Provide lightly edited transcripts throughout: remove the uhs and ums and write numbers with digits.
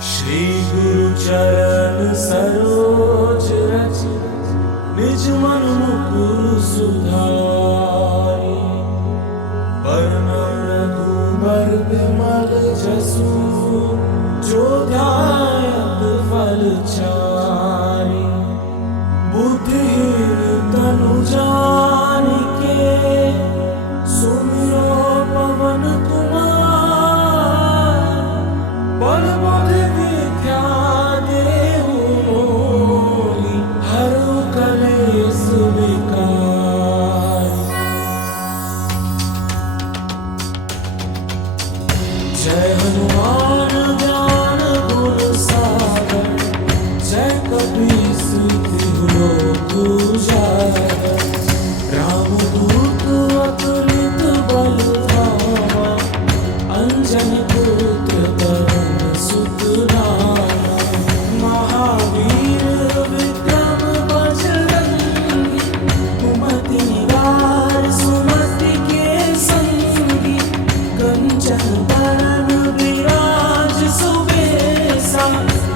श्री गुरु चरण सरोज रज निज मन मुकुर सुधारि। बरनउँ रघुबर बिमल जसु जो ध्यायत फल चारि। बुद्धिहीन तनु जानिके सुमिरो पवन कुमार। बल बुद्धि विद्या देहु मोहि हरउ कलेस विकार। जय हनुमान ज्ञान गुण सागर जय कपीस तिहु लोक उजागर। रामदूत अतुलित बल धामा अंजनी पुत्र पवन सुत नामा। महावीर विक्रम बजरंगी कुमति निवार सुमति के संगी। कंचन बरन विराज सुबेसा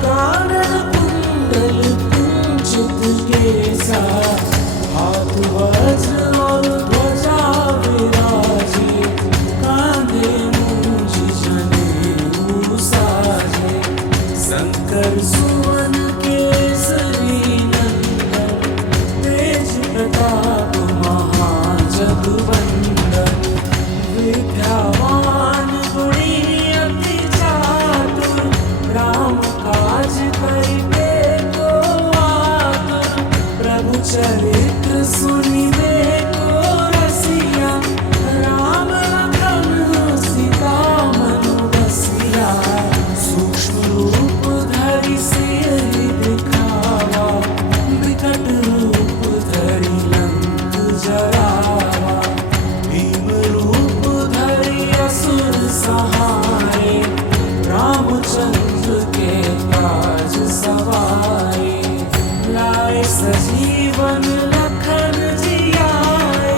कानन कुंडल कुंचित केसा। हाथ वज्र और ध्वजा विराजे कांधे मूंज जनेऊ साजे। शंकर सुवन केसरी नंदन तेज प्रताप महाजगवंदन। विद्यावान गुणी अति चातुर राम काज करिबे को आतुर। प्रभु चरित्र सुनिबे को रसिया राम लखन सीता मन बसिया। सूक्ष्म रूप धरि सियहि दिखावा विकट रूप धरि लंक जरावा। भीम रूप धरि असुर सहारे रामचंद्र के काज सवारे। लाए सजीवन लखन जियाए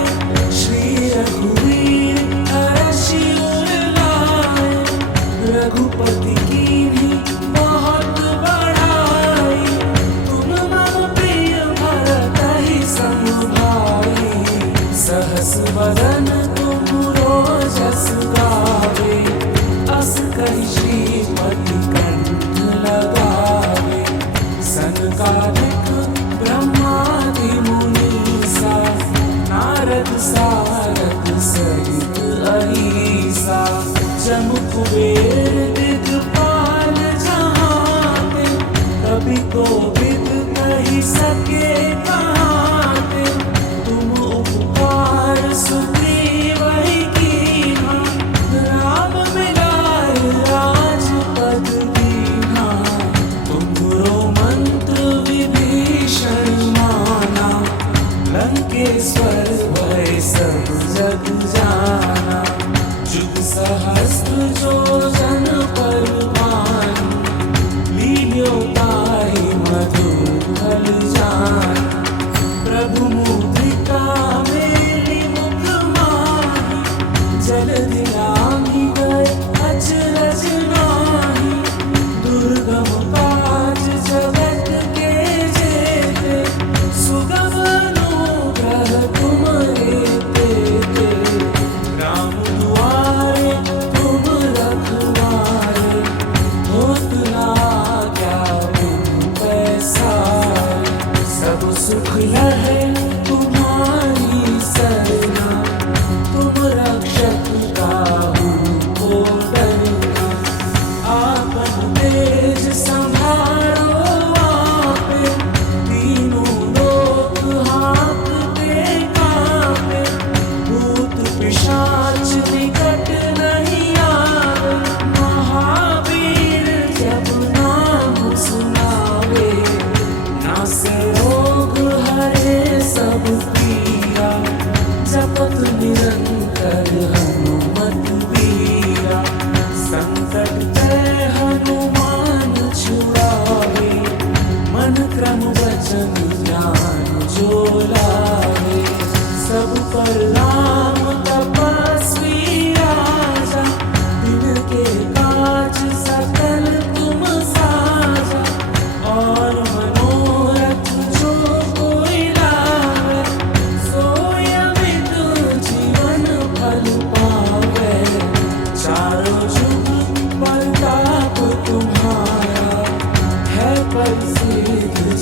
श्री रघुवीर हरषि उर लाए। रघुपति कीन्ही बहुत बड़ाई तुम मम प्रिय भरतहि सम भाई। सहस वदन तुम रोजस गावे अस कहि श्रीपति कंठ लगावे। सनकादिक ब्रह्मादि मुनीसा नारद सारद सहित अहीसा। जमु कुबेर दिगपाल जहाते कबि कोबिद कहि सके कहाते। तुम उपकार सुग्रीवहि कीन्हा राम मिलाए राजपद दीन्हा। तुम्हरो मंत्र विभीषण माना लंकेश्वर भय सब जग जाना। जुग सहस्त्र जो जन पर भानु लील्यो ताहि मधुर फल जानु।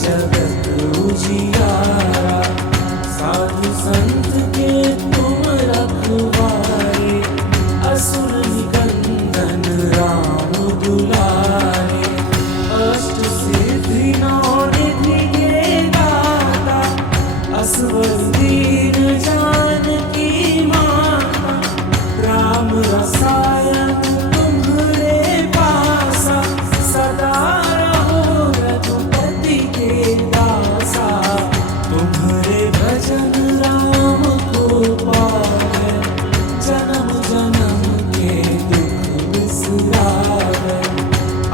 जगत उजियारा। साधु संत के तुम रखवारे, असुर निकंदन राम दुलारे। अष्ट सिद्धि नौ निधि के दाता, असवर दीन जानकी माता। राम रसायन तुम्हारे पासा, सदा रहो रघुपति के दासा। तुम्हारे भजन राम को पावे, जन्म जन्म के दुख बिसरावे।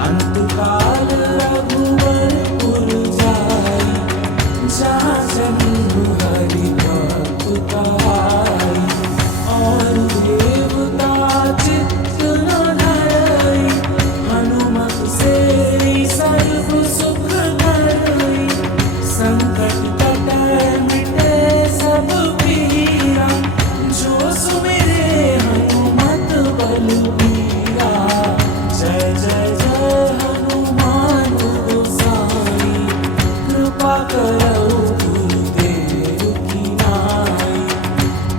अंत काल रघुवरपुर जाई, जहाँ जन्म हरि भक्त कहाई। और देवता चित्त न धरई, हनुमत से सर्व सुख करई। संकट कटै मिटै सब पीरा, जो सुमिरे हनुमत बलबीरा। जय जय जय हनुमान गोसाई, कृपा करौ गुरुदेव की नाई।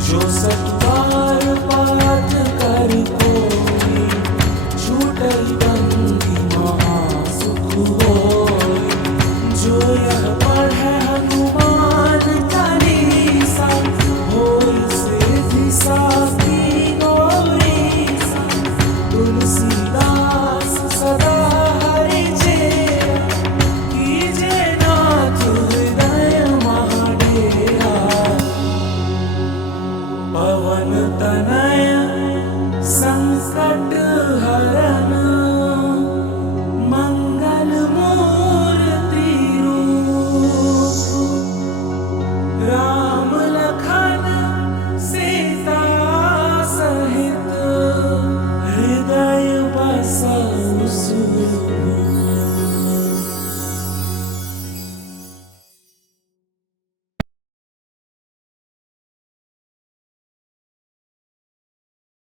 जो सतबार पाठ कर कोई, छूटई बंदी महासुख होई। जो यह पढ़ै हनुमान चालीसा, होई सिद्धि साखी गौरीसा। तुलसीदास सदा हरि चेरा, कीजे नाथ हृदय महाडेरा। पवन तनय संकट हरन,